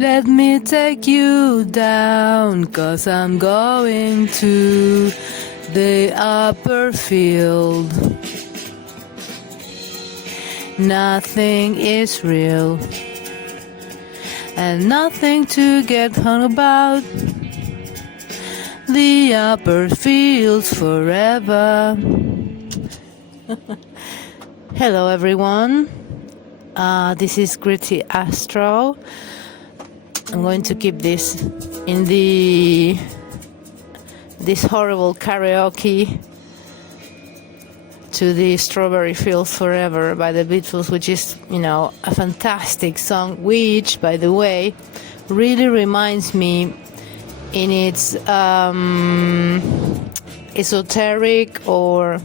Let me take you down, 'cause I'm going to the upper field. Nothing is real, and nothing to get hung about. The upper fields forever. Hello everyone, this is GrittyAstro. I'm going to keep this in this horrible karaoke to the Strawberry Fields Forever by the Beatles, which is, a fantastic song, which, by the way, really reminds me in its esoteric or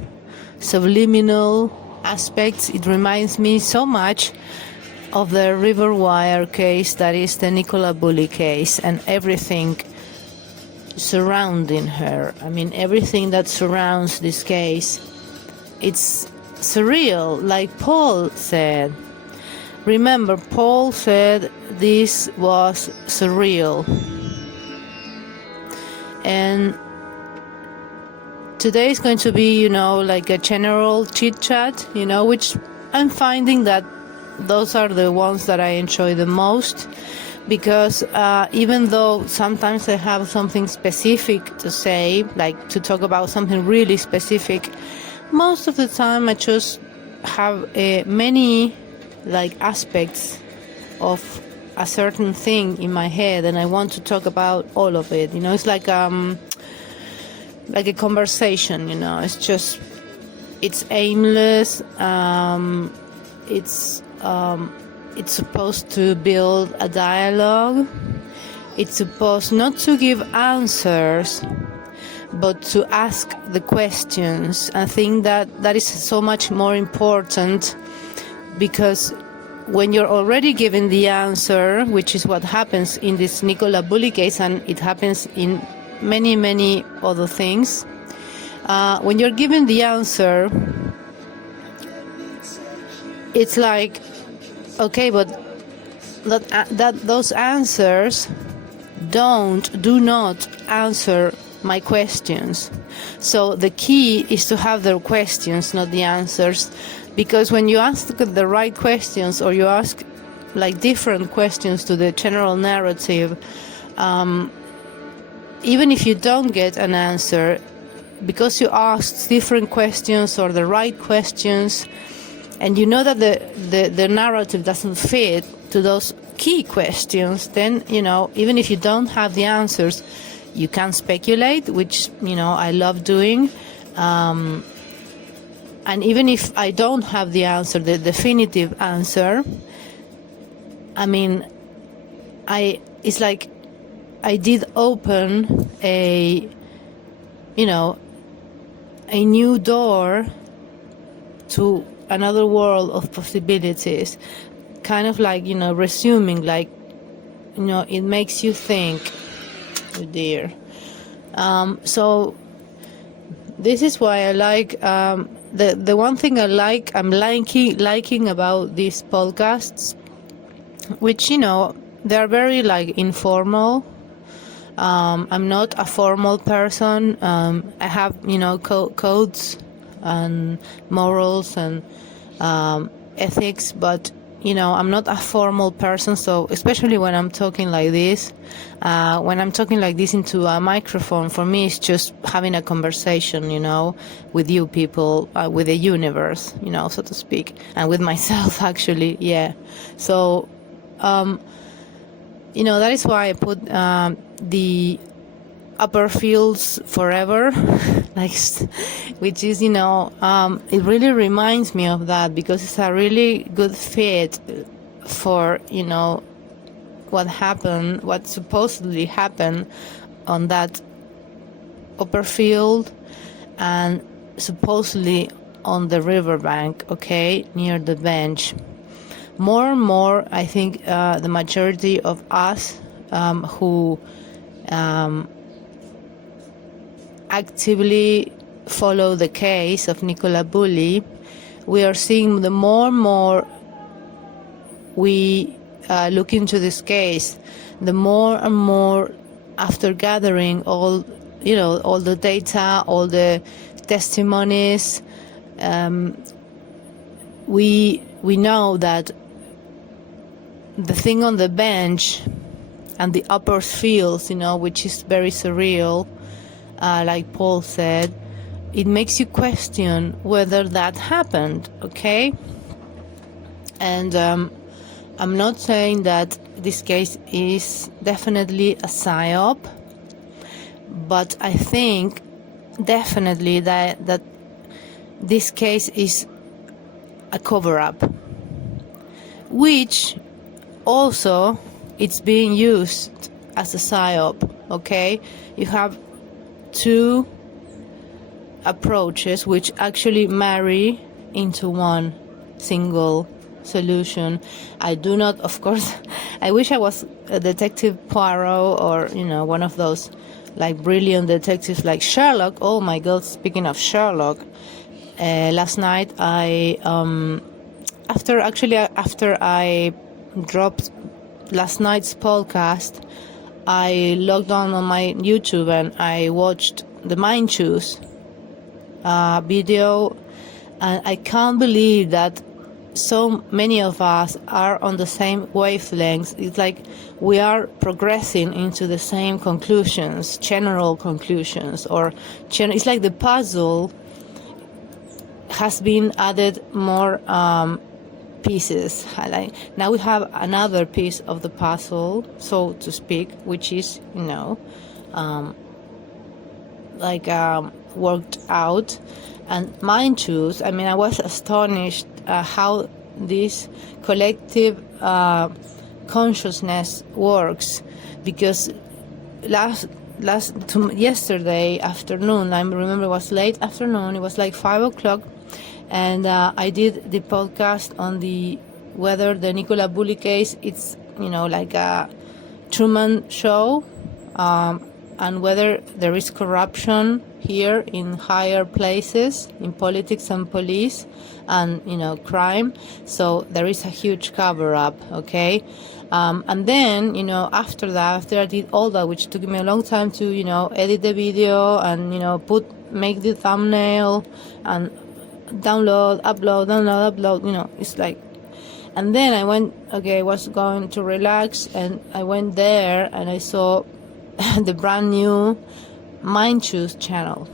subliminal aspects. It reminds me so much of the River Wire case, that is the Nicola Bulley case, and everything surrounding her. I mean, everything that surrounds this case, it's surreal, like Paul said. Remember, Paul said this was surreal. And today is going to be, like a general chit-chat, which I'm finding that those are the ones that I enjoy the most, because even though sometimes I have something specific to say, like to talk about something really specific, most of the time I just have many aspects of a certain thing in my head, and I want to talk about all of it. It's like a conversation. It's aimless. It's supposed to build a dialogue. It's supposed not to give answers, but to ask the questions. I think that is so much more important, because when you're already given the answer, which is what happens in this Nicola Bulley case, and it happens in many, many other things, when you're given the answer, it's like, okay, but those answers do not answer my questions. So the key is to have the questions, not the answers, because when you ask the right questions, or you ask different questions to the general narrative, even if you don't get an answer, because you asked different questions or the right questions, and you know that the narrative doesn't fit to those key questions, then, even if you don't have the answers, you can speculate, which, I love doing. And even if I don't have the answer, the definitive answer, I mean, it's like I did open a new door to another world of possibilities, kind of resuming, it makes you think. Oh dear. So this is why I like the one thing I'm liking about these podcasts, which they're very informal. I'm not a formal person. I have codes and morals and ethics, but I'm not a formal person. So especially when I'm talking like this, into a microphone, for me it's just having a conversation, with you people, with the universe, so to speak, and with myself actually. Yeah. So that is why I put the upper fields forever, which is, it really reminds me of that, because it's a really good fit for, what supposedly happened on that upper field, and supposedly on the riverbank, okay, near the bench. More and more, I think the majority of us who actively follow the case of Nicola Bulley, we are seeing the more and more we look into this case, the more and more, after gathering all the data, all the testimonies, we know that the thing on the bench and the upper fields, which is very surreal, like Paul said, it makes you question whether that happened, okay? And I'm not saying that this case is definitely a psyop, but I think definitely that this case is a cover-up, which also it's being used as a psyop, okay? You have two approaches which actually marry into one single solution. I do not, of course, I wish I was a Detective Poirot or, one of those like brilliant detectives like Sherlock. Oh my God, speaking of Sherlock, last night after I dropped last night's podcast, I logged on my YouTube and I watched the Mind Choose video, and I can't believe that so many of us are on the same wavelengths. It's like we are progressing into the same conclusions, general conclusions, it's like the puzzle has been added more pieces. Now we have another piece of the puzzle, so to speak, which is, worked out. And Mind Choose, I was astonished how this collective consciousness works, because yesterday afternoon, I remember it was late afternoon, it was like 5 o'clock, and I did the podcast on whether the Nicola Bulley case, it's like a Truman Show, and whether there is corruption here in higher places, in politics and police, and crime. So there is a huge cover-up, okay? And then after I did all that, which took me a long time to edit the video and make the thumbnail and upload, it's like. And then I went, I was going to relax, and I went there and I saw the brand new Mind Choose channel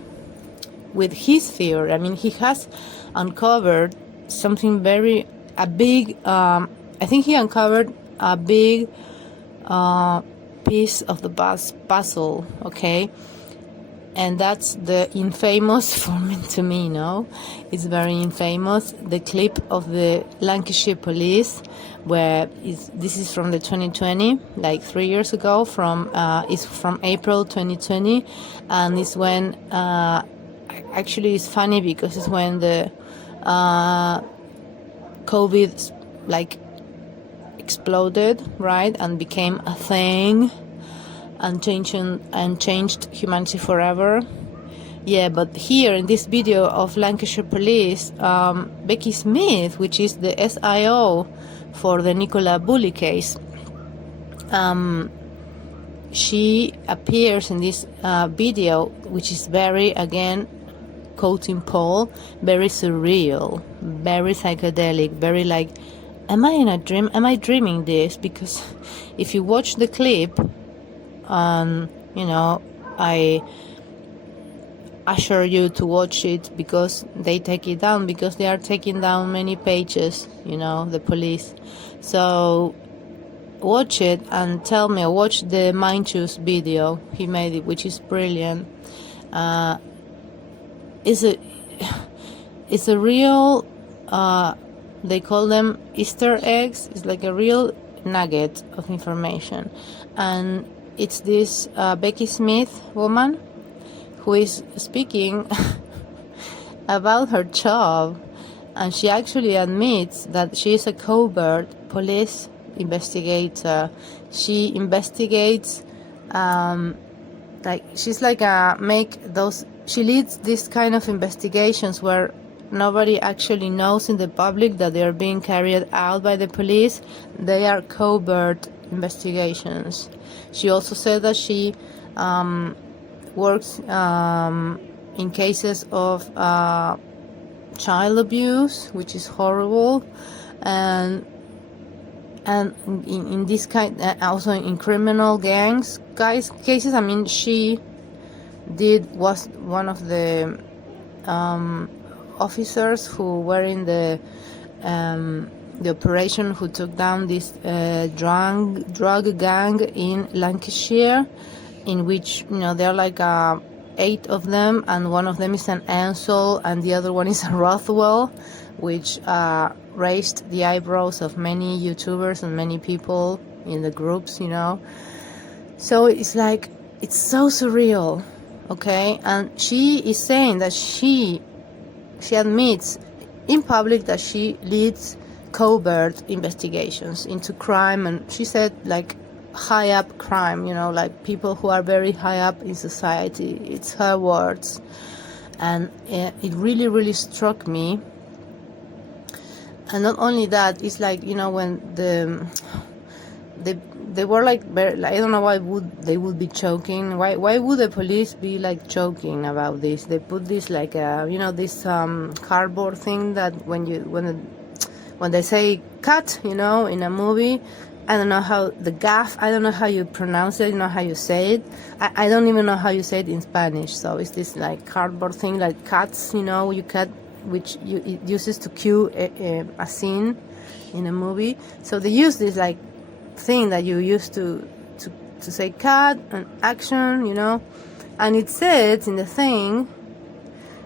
with his theory. He has uncovered something I think he uncovered a big piece of the puzzle, okay? And that's the infamous, to me, it's very infamous, the clip of the Lancashire police, where this is from the 2020, like 3 years ago, it's from April 2020, and it's when, actually it's funny because it's when the COVID, exploded, right, and became a thing, and changed humanity forever. Yeah, but here in this video of Lancashire police, Becky Smith, which is the SIO for the Nicola Bulley case, she appears in this video, which is very, again, quoting Paul, very surreal, very psychedelic, very like, am I in a dream? Am I dreaming this? Because if you watch the clip, I assure you to watch it, because they take it down, because they are taking down many pages, the police. So watch it and tell me, watch the Mind Choose video he made it, which is brilliant. It's a real, they call them Easter eggs. It's like a real nugget of information. And it's this Becky Smith woman who is speaking about her job, and she actually admits that she is a covert police investigator. She investigates, she leads this kind of investigations where nobody actually knows in the public that they are being carried out by the police. They are covert investigations. She also said that she works in cases of child abuse, which is horrible, and in this kind, also in criminal cases. I mean, she was one of the officers who were in the operation who took down this drug gang in Lancashire, in which, you know, there are like 8 of them, and one of them is an Ansel and the other one is a Rothwell, which raised the eyebrows of many YouTubers and many people in the groups, you know. So it's like, it's so surreal, okay? And she is saying that she admits in public that she leads covert investigations into crime, and she said, like, high up crime, you know, like people who are very high up in society. It's her words. And it really, really struck me. And not only that, it's like, you know, when they were like very, I don't know why they would be joking. Why would the police be like joking about this? They put this like you know, this cardboard thing that when they say cut, you know, in a movie, I don't know how the gaff, I don't know how you pronounce it, you know how you say it. I don't even know how you say it in Spanish. So it's this like cardboard thing, like cuts, you know, you cut, which it uses to cue a scene in a movie. So they use this like thing that you used to say cut and action, you know. And it says in the thing,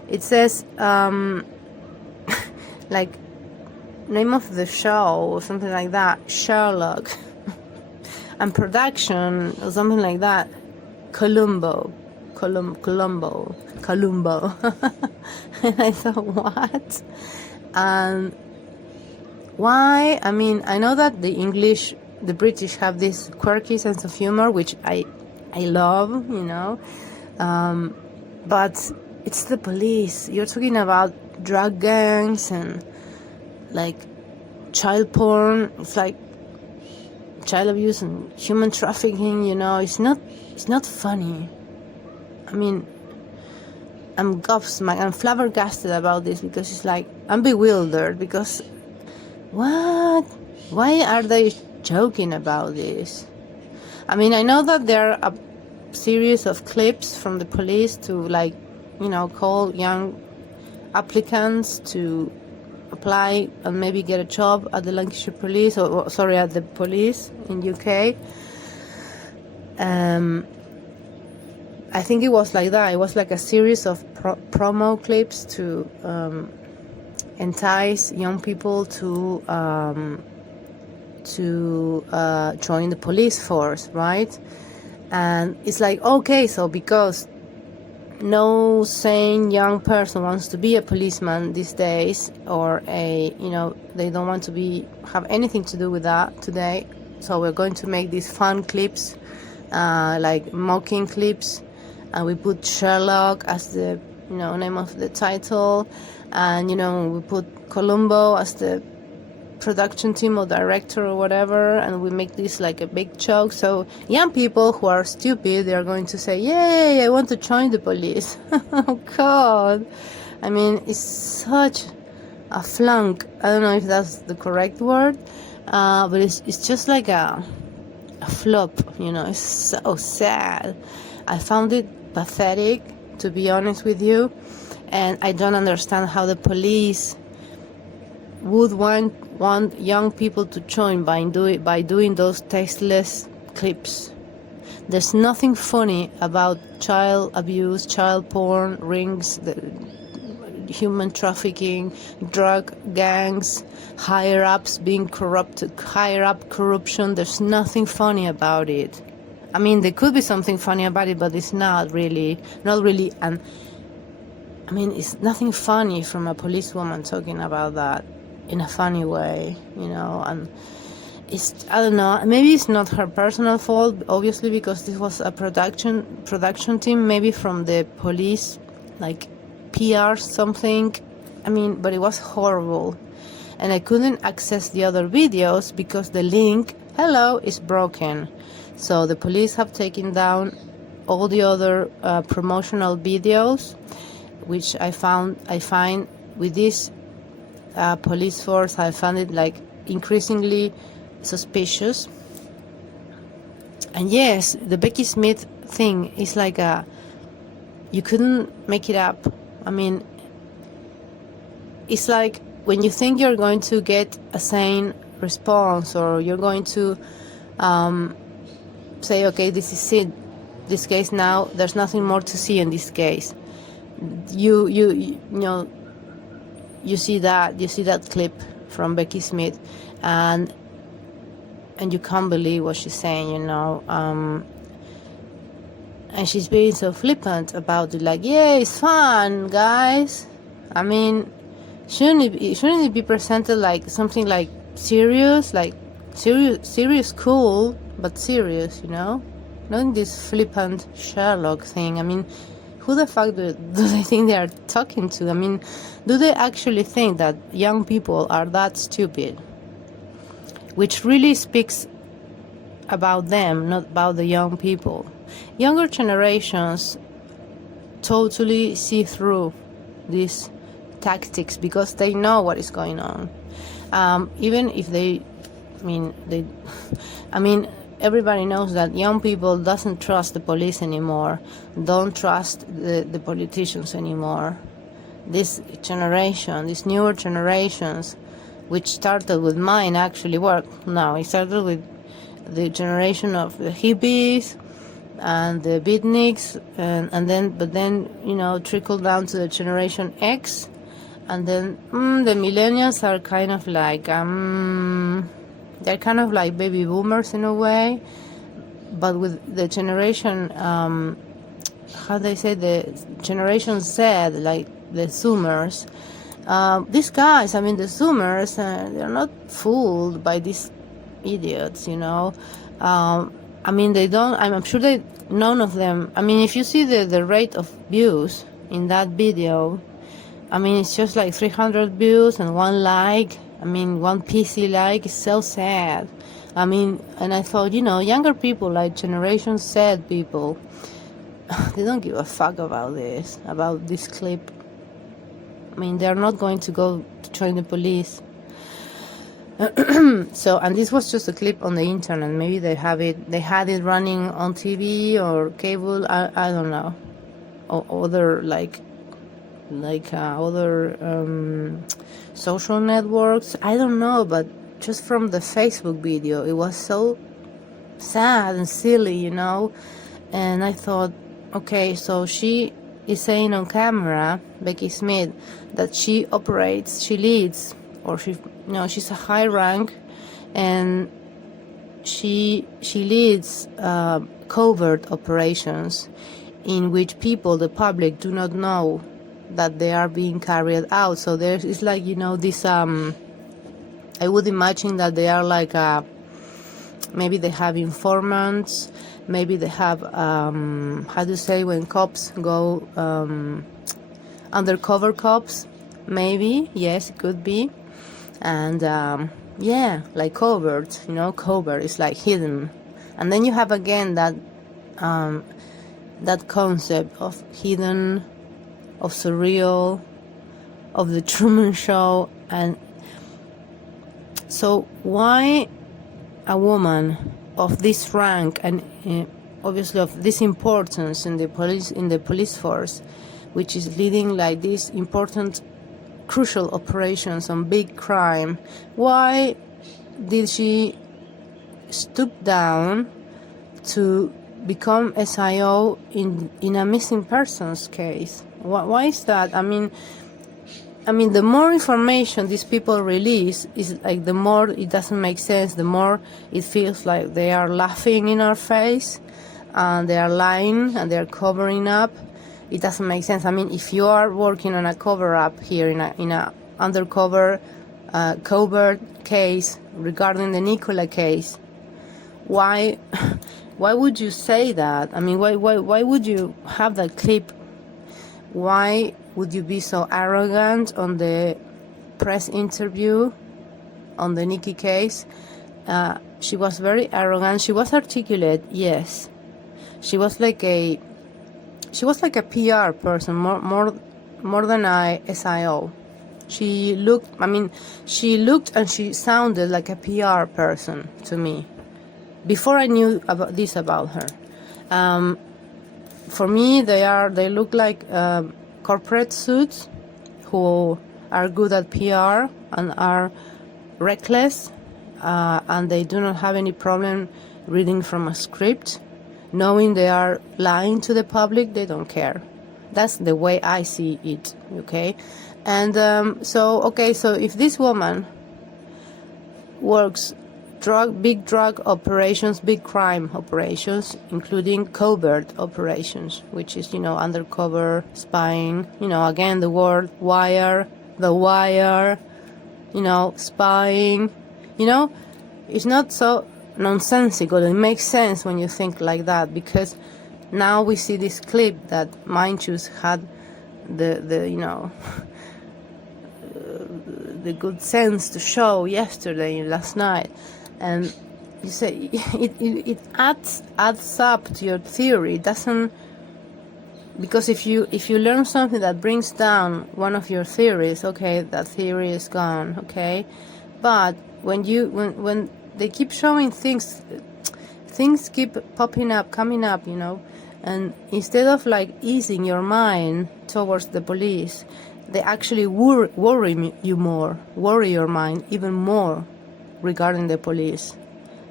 it says like name of the show or something like that, Sherlock, and production or something like that, Columbo. And I thought, what? And why? I mean, I know that the British have this quirky sense of humor, which I love, you know, but it's the police. You're talking about drug gangs and like child porn. It's like child abuse and human trafficking, you know. It's not funny. I mean, I'm gobsmacked, I'm flabbergasted about this, because it's like, I'm bewildered, because what? Why are they joking about this? I mean, I know that there are a series of clips from the police to, like, you know, call young applicants to apply and maybe get a job at the Lancashire police, at the police in UK. I think it was like that. It was like a series of promo clips to entice young people to join the police force, right? And it's like, okay, so because no sane young person wants to be a policeman these days, or they don't want to have anything to do with that today, so we're going to make these fun clips, like mocking clips, and we put Sherlock as the name of the title, and we put Columbo as the production team or director or whatever, and we make this like a big joke. So young people who are stupid, they are going to say, yay, I want to join the police. Oh God, I mean, it's such a flunk. I don't know if that's the correct word, but it's just like a flop, it's so sad. I found it pathetic, to be honest with you, and I don't understand how the police would want young people to join by doing those tasteless clips. There's nothing funny about child abuse, child porn, rings, human trafficking, drug gangs, higher ups being corrupted, higher up corruption. There's nothing funny about it. I mean, there could be something funny about it, but it's not really. And I mean, it's nothing funny from a policewoman talking about that in a funny way, and I don't know, maybe it's not her personal fault, obviously, because this was a production team, maybe from the police, like PR something, but it was horrible. And I couldn't access the other videos because the link, hello, is broken. So the police have taken down all the other promotional videos, which I find with this police force, I found it like increasingly suspicious. And yes, the Becky Smith thing is like you couldn't make it up. It's like when you think you're going to get a sane response, or you're going to say, okay, this is it, this case now, there's nothing more to see in this case. You see that clip from Becky Smith, and you can't believe what she's saying, and she's being so flippant about it, like, yeah, it's fun, guys. Shouldn't it be presented like something like serious, cool, but serious, not in this flippant Sherlock thing. Who the fuck do they think they are talking to? Do they actually think that young people are that stupid? Which really speaks about them, not about the young people. Younger generations totally see through these tactics because they know what is going on. Even if everybody knows that young people doesn't trust the police anymore, don't trust the politicians anymore. This generation, these newer generations, which started with mine, actually worked. No, it started with the generation of the hippies and the beatniks, and then trickled down to the generation X, and then the millennials are kind of like they're kind of like baby boomers in a way, but with the generation how they say, the generation Z, like the Zoomers. These guys, the Zoomers, they're not fooled by these idiots, they don't, I'm sure none of them, if you see the rate of views in that video, it's just like 300 views and one like, one PC like. It's so sad. And I thought, younger people, like Generation Z people, they don't give a fuck about this clip. They're not going to go to join the police. So, and this was just a clip on the internet. Maybe they had it running on TV or cable. I don't know, or other other social networks. I don't know, but just from the Facebook video, it was so sad and silly, And I thought, okay, so she is saying on camera, Becky Smith, that she leads, or she's a high rank, and she leads covert operations in which the public do not know that they are being carried out. So it's like, this I would imagine that they are like maybe they have informants, maybe they have how to say, when cops go undercover cops, maybe, yes, it could be. And like covert, covert is like hidden. And then you have again that concept of hidden, of surreal, of the Truman Show. And so why a woman of this rank and obviously of this importance in the police force, which is leading like these important, crucial operations on big crime, why did she stoop down to become SIO in a missing persons case? Why is that? The more information these people release is like, the more it doesn't make sense, the more it feels like they are laughing in our face, and they are lying, and they are covering up. It doesn't make sense. If you are working on a cover-up here in a undercover covert case regarding the Nicola case, why would you say that? Why would you have that clip? Why would you be so arrogant on the press interview on the Nikki case? She was very arrogant. She was articulate, yes. She was like a PR person, more than a SIO. She looked and she sounded like a PR person to me before I knew about her. For me, they look like corporate suits who are good at PR and are reckless, and they do not have any problem reading from a script, knowing they are lying to the public. They don't care. That's the way I see it, okay? And so if this woman works big drug operations, big crime operations, including covert operations, which is, undercover spying, again, the word wire, spying, it's not so nonsensical. It makes sense when you think like that, because now we see this clip that Mindchus had the the good sense to show last night, and you say it adds up to your theory. It doesn't, because if you learn something that brings down one of your theories, okay, that theory is gone, okay. But when they keep showing things keep popping up, coming up, and instead of like easing your mind towards the police, they actually worry your mind even more regarding the police.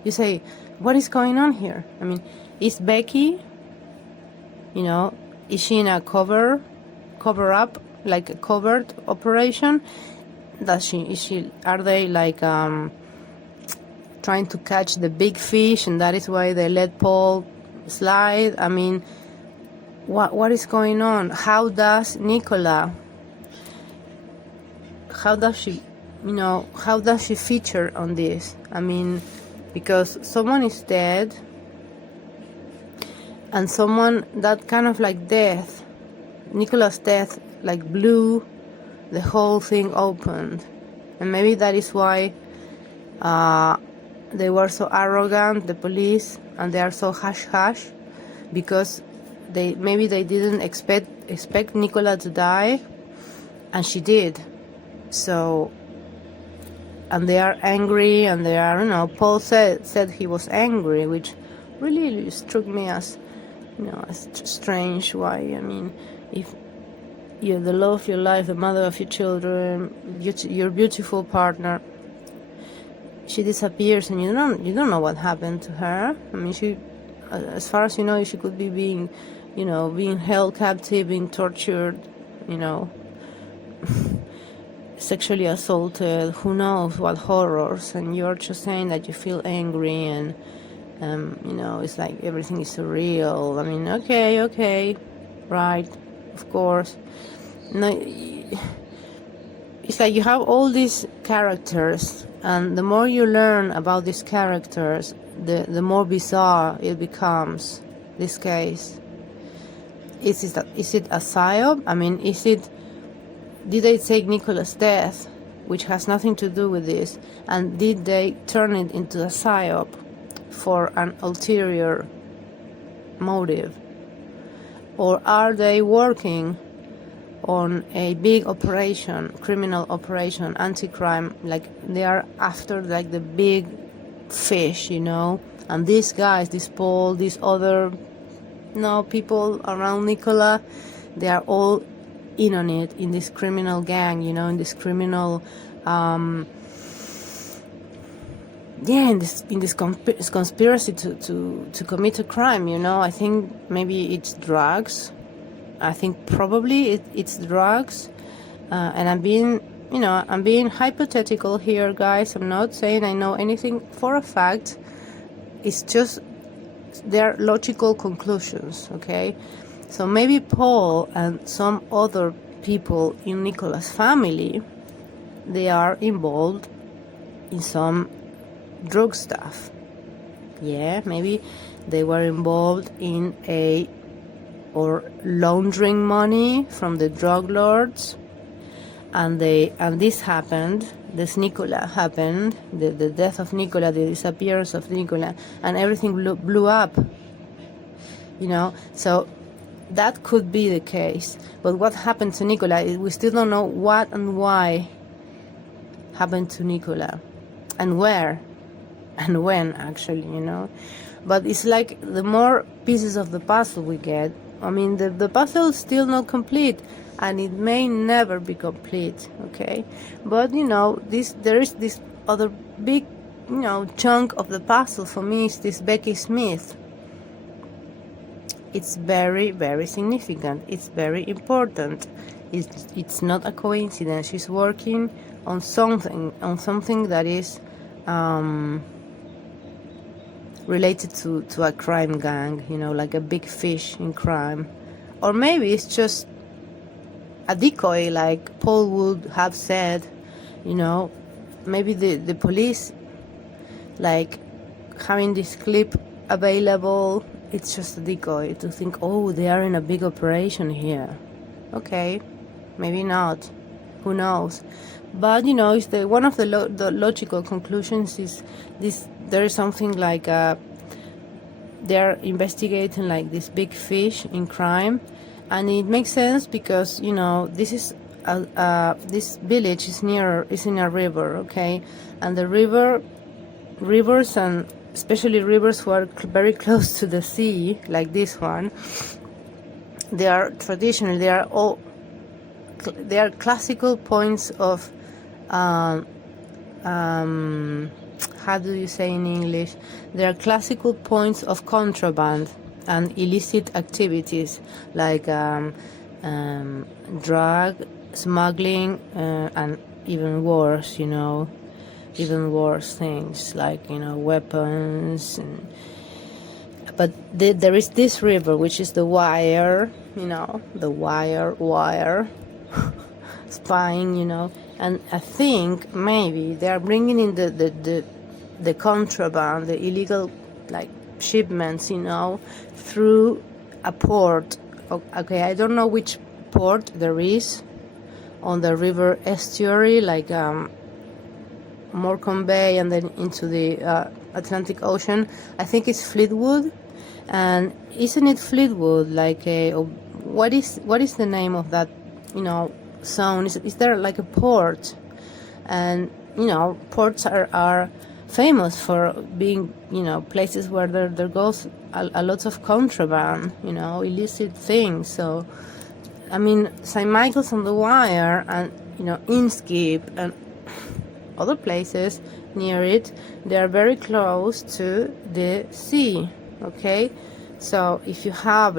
You say, what is going on here? I mean, is Becky, is she in a cover up, like a covert operation? Are they like trying to catch the big fish, and that is why they let Paul slide? I mean, what is going on? How does Nicola, how does she feature on this? I mean, because someone is dead, and someone, that kind of like death, Nicola's death, like blew the whole thing opened. And maybe that is why they were so arrogant, the police, and they are so hush-hush, because they didn't expect Nicola to die, and she did. So, and they are angry, and they are, Paul said he was angry, which really struck me as, as strange. Why? I mean, if you're the love of your life, the mother of your children, your beautiful partner, she disappears, and you don't know what happened to her. I mean, she, as far as you know, she could be being held captive, being tortured, sexually assaulted, who knows what horrors, and you're just saying that you feel angry, and it's like everything is surreal. I mean, okay, right, of course. No, it's like you have all these characters, and the more you learn about these characters, the more bizarre it becomes, this case. Is it a psyop? I mean, did they take Nicola's death, which has nothing to do with this, and did they turn it into a psyop for an ulterior motive? Or are they working on a big operation, criminal operation, anti-crime, like they are after like the big fish, and these guys, this Paul, these other people around Nicola, they are all in on it, in this criminal gang, in this criminal in this conspiracy to commit a crime. I think maybe it's drugs. I think probably it's drugs, and I'm being hypothetical here, guys. I'm not saying I know anything for a fact. It's just they're logical conclusions, okay? So maybe Paul and some other people in Nicola's family, they are involved in some drug stuff. Yeah, maybe they were involved in a or laundering money from the drug lords, and this happened. This Nicola happened, the death of Nicola, the disappearance of Nicola, and everything blew up. So that could be the case. But what happened to Nicola, we still don't know what and why happened to Nicola, and where, and when, actually, But it's like the more pieces of the puzzle we get, the puzzle is still not complete, and it may never be complete, okay? But, there is this other big, chunk of the puzzle for me is this Becky Smith. It's very, very significant. It's very important. It's not a coincidence. She's working on something that is related to a crime gang, like a big fish in crime. Or maybe it's just a decoy, like Paul would have said, maybe the police, like having this clip available, it's just a decoy to think, oh, they are in a big operation here. Okay, maybe not. Who knows? But, it's one of the logical conclusions is this. There is something like they're investigating like this big fish in crime, and it makes sense because this is this village is in a river, okay, and the rivers and especially rivers who are very close to the sea, like this one, they are classical points of how do you say in English? They are classical points of contraband and illicit activities like drug smuggling and even worse, even worse things like weapons. But there is this river which is the wire, the wire spying, and I think maybe they are bringing in the contraband, the illegal like shipments, through a port. Okay, I don't know which port there is on the river estuary, like Morecambe Bay and then into the Atlantic Ocean. I think it's Fleetwood, and isn't it Fleetwood like what is the name of that zone? Is there like a port? And ports are famous for being places where there goes a lot of contraband, illicit things. So St. Michael's on the Wire and Inskip and other places near it, they are very close to the sea, okay? So if you have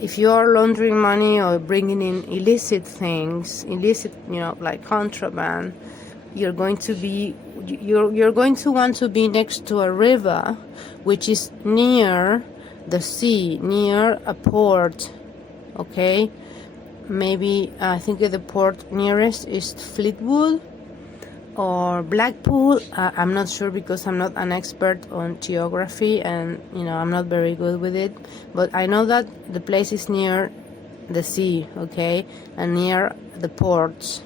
if you are laundering money or bringing in illicit things, like contraband, you're going to want to be next to a river which is near the sea, near a port, okay? Maybe I think the port nearest is Fleetwood or Blackpool. I'm not sure because I'm not an expert on geography and I'm not very good with it, but I know that the place is near the sea, okay, and near the ports.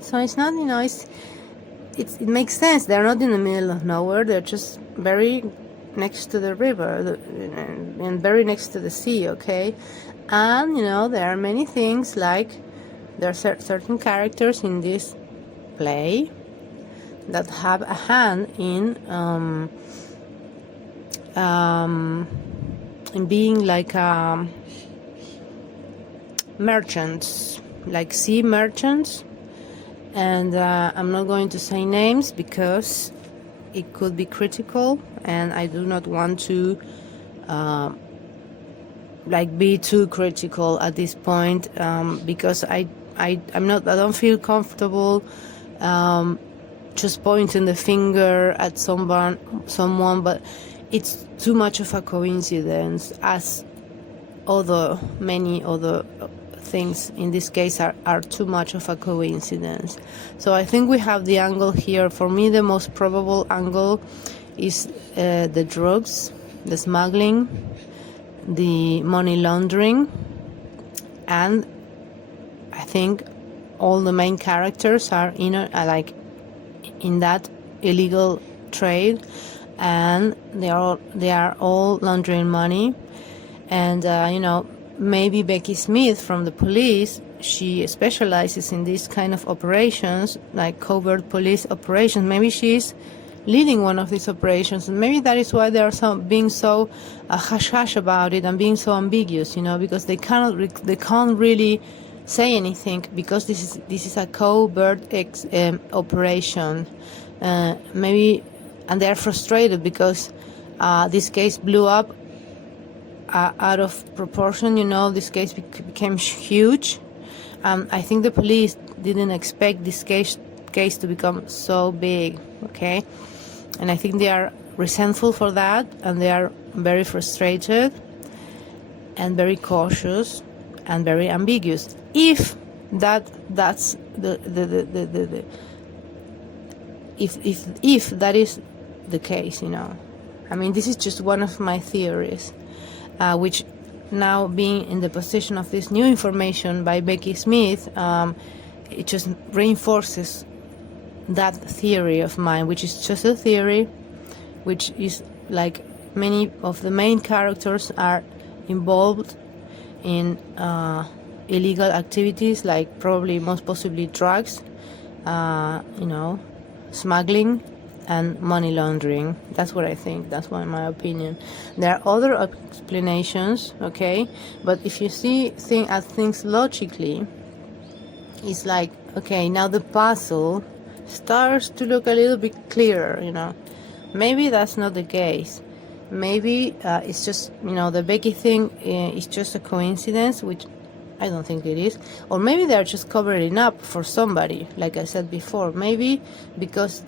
So it's not, it makes sense. They're not in the middle of nowhere. They're just very next to the river and very next to the sea, okay? And, there are many things, like there are certain characters in this play that have a hand in being like merchants, like sea merchants. And I'm not going to say names because it could be critical, and I do not want to be too critical at this point, because I don't feel comfortable just pointing the finger at someone, but it's too much of a coincidence, as many other things in this case are too much of a coincidence. So I think we have the angle here. For me, the most probable angle is the drugs, the smuggling, the money laundering, and I think all the main characters are like in that illegal trade, and they are all laundering money. And maybe Becky Smith from the police, she specializes in these kind of operations, like covert police operations. Maybe she's leading one of these operations, and maybe that is why they are being so hush-hush about it and being so ambiguous, because they can't really say anything, because this is a covert operation. Maybe, and they are frustrated because this case blew up out of proportion. This case became huge. I think the police didn't expect this case to become so big, okay? And I think they are resentful for that, and they are very frustrated and very cautious and very ambiguous. If that's the if that is the case, I mean, this is just one of my theories, which now being in the possession of this new information by Becky Smith, it just reinforces that theory of mine, which is just a theory, which is like many of the main characters are involved in illegal activities, like probably most possibly drugs, smuggling and money laundering. That's what I think. That's my opinion. There are other explanations, okay, but if you think at things logically, it's like, okay, now the puzzle starts to look a little bit clearer. Maybe that's not the case. Maybe it's just, the Becky thing is just a coincidence, which I don't think it is. Or maybe they're just covering up for somebody, like I said before. Maybe because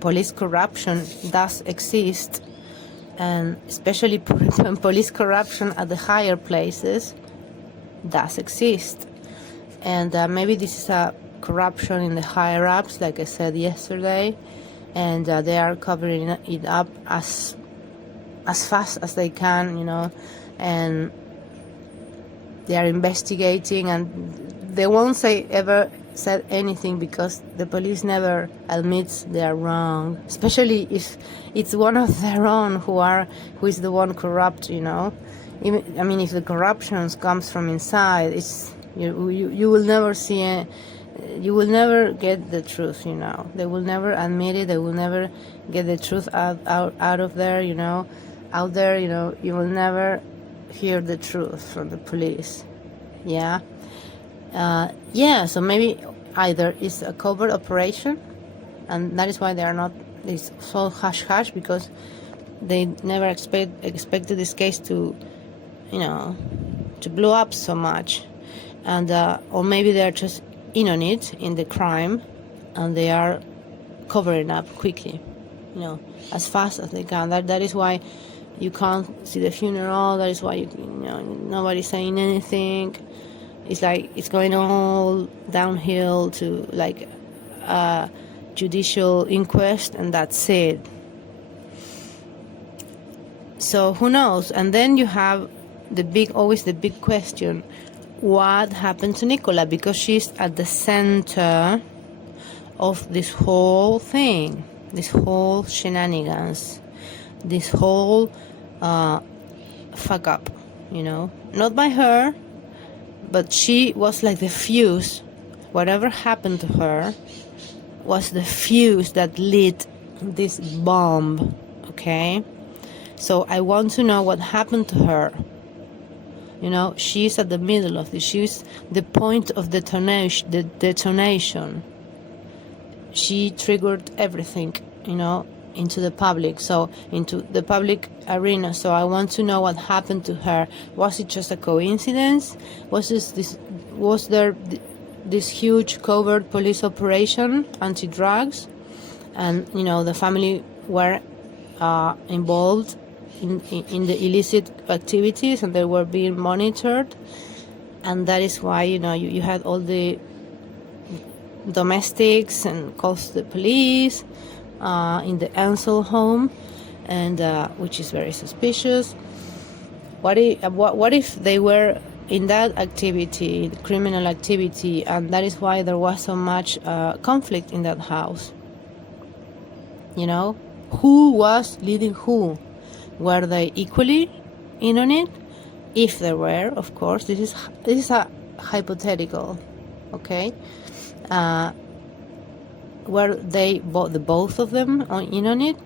police corruption does exist, and especially police corruption at the higher places does exist. And maybe this is a corruption in the higher ups, like I said yesterday, and they are covering it up as fast as they can, and they are investigating, and they won't ever said anything, because the police never admits they are wrong, especially if it's one of their own who is the one corrupt. Even, I mean, if the corruption comes from inside, it's you will never see you will never get the truth. They will never admit it. They will never get the truth out of there. Out there, you will never hear the truth from the police. Yeah. So maybe either it's a covert operation, and that is why they are not so hush-hush, because they never expected this case to blow up so much, and or maybe they are just in on it, in the crime, and they are covering up quickly, as fast as they can. That is why you can't see the funeral. That is why nobody's saying anything. It's like it's going all downhill to like a judicial inquest, and that's it. So who knows? And then you have always the big question: what happened to Nicola? Because she's at the center of this whole thing, this whole shenanigans, this whole fuck up. Not by her, but she was like the fuse. Whatever happened to her was the fuse that lit this bomb, okay? So I want to know what happened to her. She's at the middle of this. She's the point of the detonation. She triggered everything, into the public, so into the public arena. So I want to know what happened to her. Was it just a coincidence? Was there this huge covert police operation, anti-drugs, and the family were involved in the illicit activities, and they were being monitored, and that is why you had all the domestics and calls the police in the Ansel home, and which is very suspicious. What if they were in that activity, criminal activity, and that is why there was so much conflict in that house? You know, who was leading who? Were they equally in on it? If there were, of course, this is a hypothetical, okay? Were they the both of them in on it?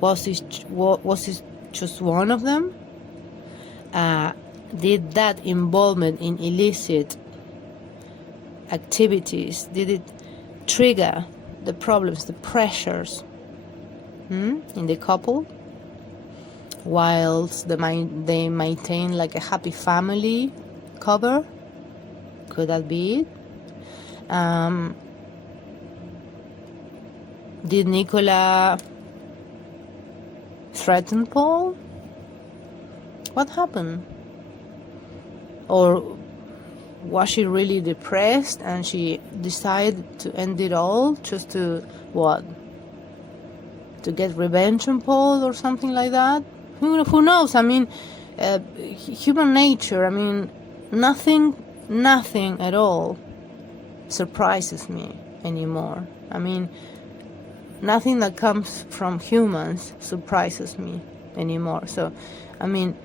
Was it just one of them? Did that involvement in illicit activities, did it trigger the problems, the pressures in the couple, whilst they maintain like a happy family cover? Could that be it? Did Nicola threaten Paul? What happened? Or was she really depressed and she decided to end it all just to what? To get revenge on Paul or something like that? Who knows? I mean, human nature. I mean, nothing at all surprises me anymore. I mean, nothing that comes from humans surprises me anymore. So, I mean,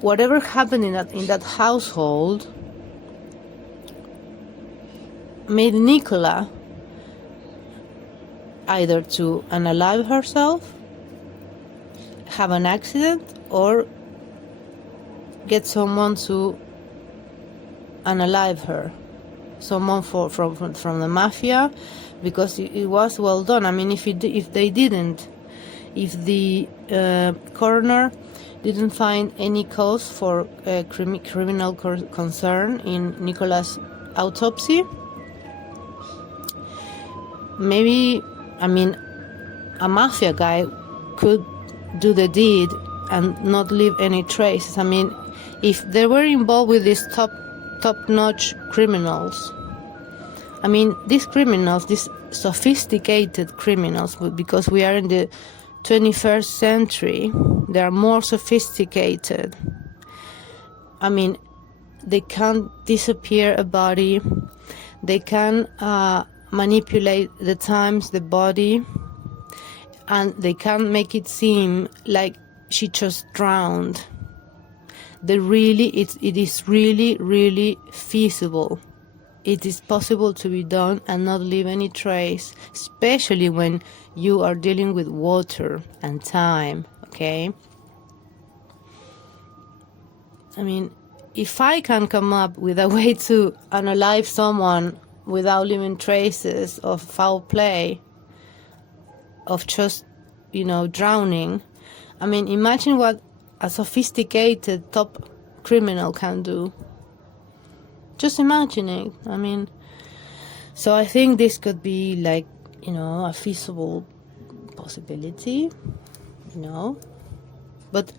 whatever happened in that household made Nicola either to unalive herself, have an accident, or get someone to unalive her, someone from the mafia, because it was well done. I mean, if the coroner didn't find any cause for criminal concern in Nicola's autopsy, maybe, I mean, a mafia guy could do the deed and not leave any traces. I mean, if they were involved with these top-notch criminals, I mean, these criminals, these sophisticated criminals, because we are in the 21st century, they are more sophisticated. I mean, they can disappear a body, they can manipulate the times, the body, and they can make it seem like she just drowned. It is really feasible. It is possible to be done and not leave any trace, especially when you are dealing with water and time, okay? I mean, if I can come up with a way to unalive someone without leaving traces of foul play, of just, drowning, I mean, imagine what a sophisticated top criminal can do. Just imagine it. I mean, so I think this could be like, a feasible possibility, But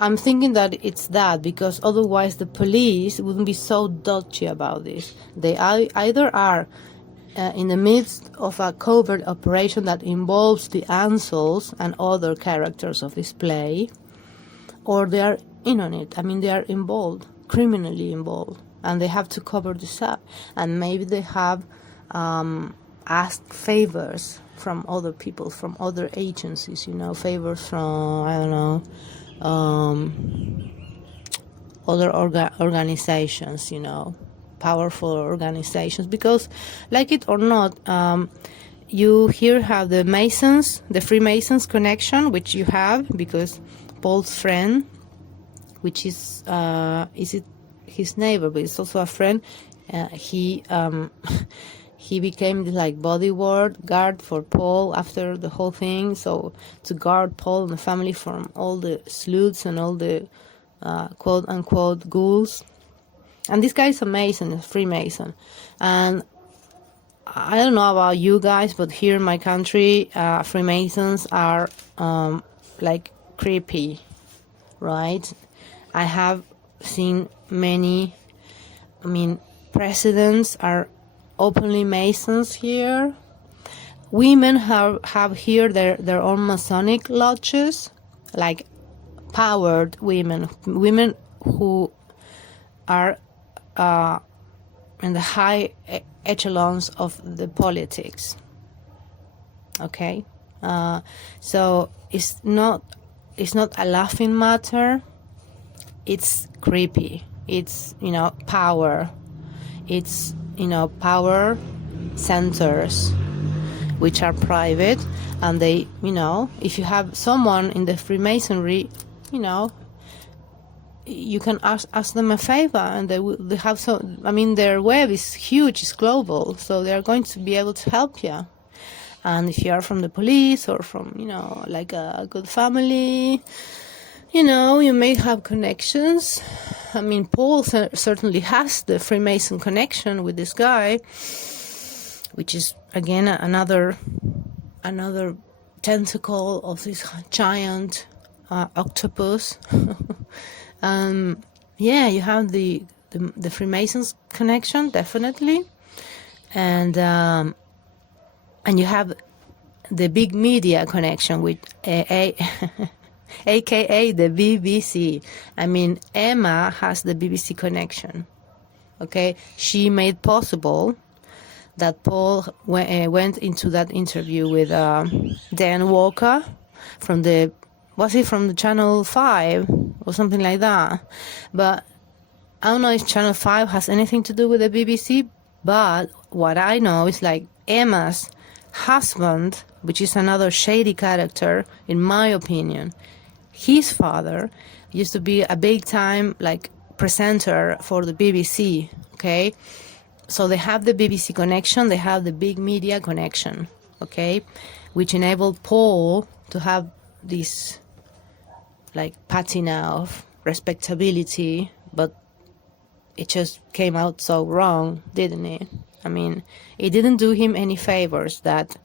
I'm thinking that it's that, because otherwise the police wouldn't be so dodgy about this. They either are in the midst of a covert operation that involves the Ansels and other characters of this play, or they are in on it. I mean, they are involved, criminally involved, and they have to cover this up. And maybe they have asked favors from other people, from other agencies, favors from, I don't know, other organizations, powerful organizations, because, like it or not, you here have the Masons, the Freemasons connection, which you have because Paul's friend, which is it his neighbor, but it's also a friend. He became like bodyguard for Paul after the whole thing, so to guard Paul and the family from all the sleuths and all the quote unquote ghouls. And this guy is a Mason, a Freemason. And I don't know about you guys, but here in my country, Freemasons are like creepy, right? I have seen many, presidents are openly Masons here. Women have here their own Masonic lodges. like powered women who are in the high echelons of the politics. Okay, so it's not a laughing matter. It's creepy. It's power. It's power centers which are private, and they if you have someone in the Freemasonry, you can ask them a favor, and they have their web is huge, it's global, so they are going to be able to help you. And if you are from the police or from like a good family, you may have connections. I mean, Paul certainly has the Freemason connection with this guy, which is again another tentacle of this giant octopus. Yeah, you have the Freemasons connection, definitely, and you have the big media connection with aka the BBC. I mean, Emma has the BBC connection. Okay, she made possible that Paul went into that interview with Dan Walker from the Channel 5 or something like that. But I don't know if Channel 5 has anything to do with the BBC, but what I know is like Emma's husband, which is another shady character, in my opinion. His father used to be a big time like presenter for the BBC, okay? So they have the BBC connection, they have the big media connection, okay? Which enabled Paul to have this like patina of respectability, but it just came out so wrong, didn't it? I mean, it didn't do him any favors, that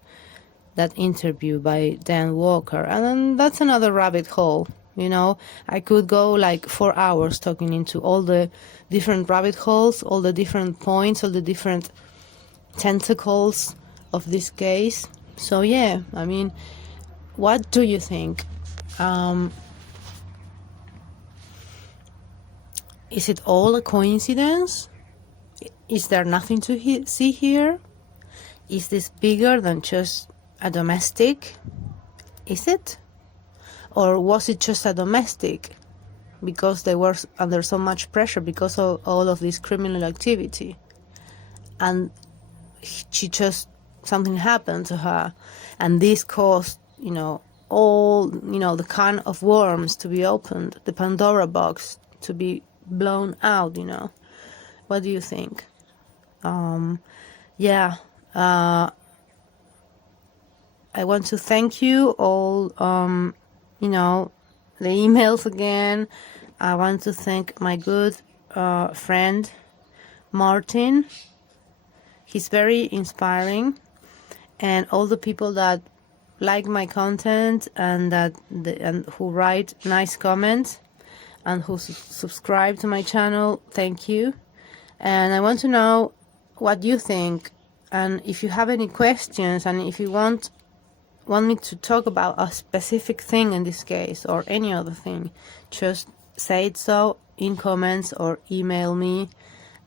interview by Dan Walker. And then that's another rabbit hole, I could go like 4 hours talking into all the different rabbit holes, all the different points, all the different tentacles of this case. So yeah, I mean, what do you think? Is it all a coincidence? Is there nothing to see here? Is this bigger than just a domestic? Is it? Or was it just a domestic because they were under so much pressure because of all of this criminal activity, and something happened to her, and this caused all the can of worms to be opened, the Pandora box to be blown out? What do you think? I want to thank you all, the emails again. I want to thank my good friend Martin. He's very inspiring, and all the people that like my content and who write nice comments and who subscribe to my channel, thank you. And I want to know what you think, and if you have any questions, and if you want me to talk about a specific thing in this case or any other thing, just say it so in comments or email me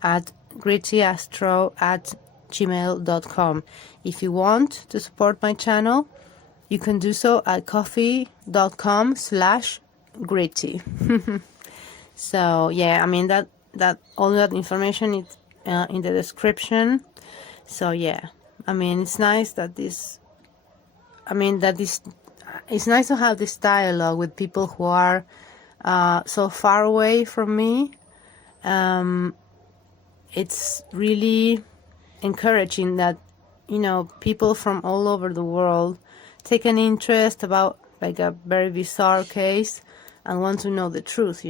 at GrittyAstro@gmail.com. If you want to support my channel, you can do so at coffee.com/gritty. So yeah, I mean that all that information is in the description. So yeah, I mean, it's nice it's nice to have this dialogue with people who are so far away from me. It's really encouraging that people from all over the world take an interest about like a very bizarre case and want to know the truth,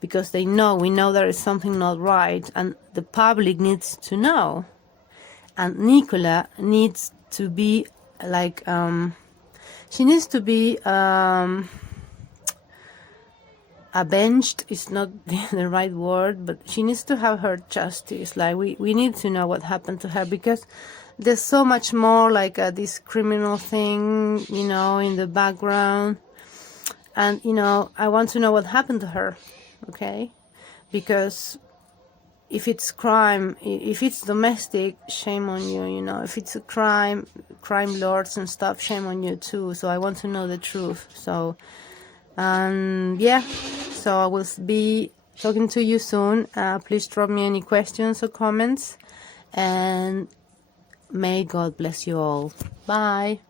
because we know there is something not right, and the public needs to know. And Nicola needs to be like she needs to be avenged is not the right word, but she needs to have her justice. Like we need to know what happened to her, because there's so much more like this criminal thing in the background, And, you know, I want to know what happened to her, okay? Because if it's crime, if it's domestic, shame on you, you know. If it's a crime lords and stuff, shame on you too. So I want to know the truth. So, yeah, so I will be talking to you soon. Please drop me any questions or comments, and may God bless you all. Bye.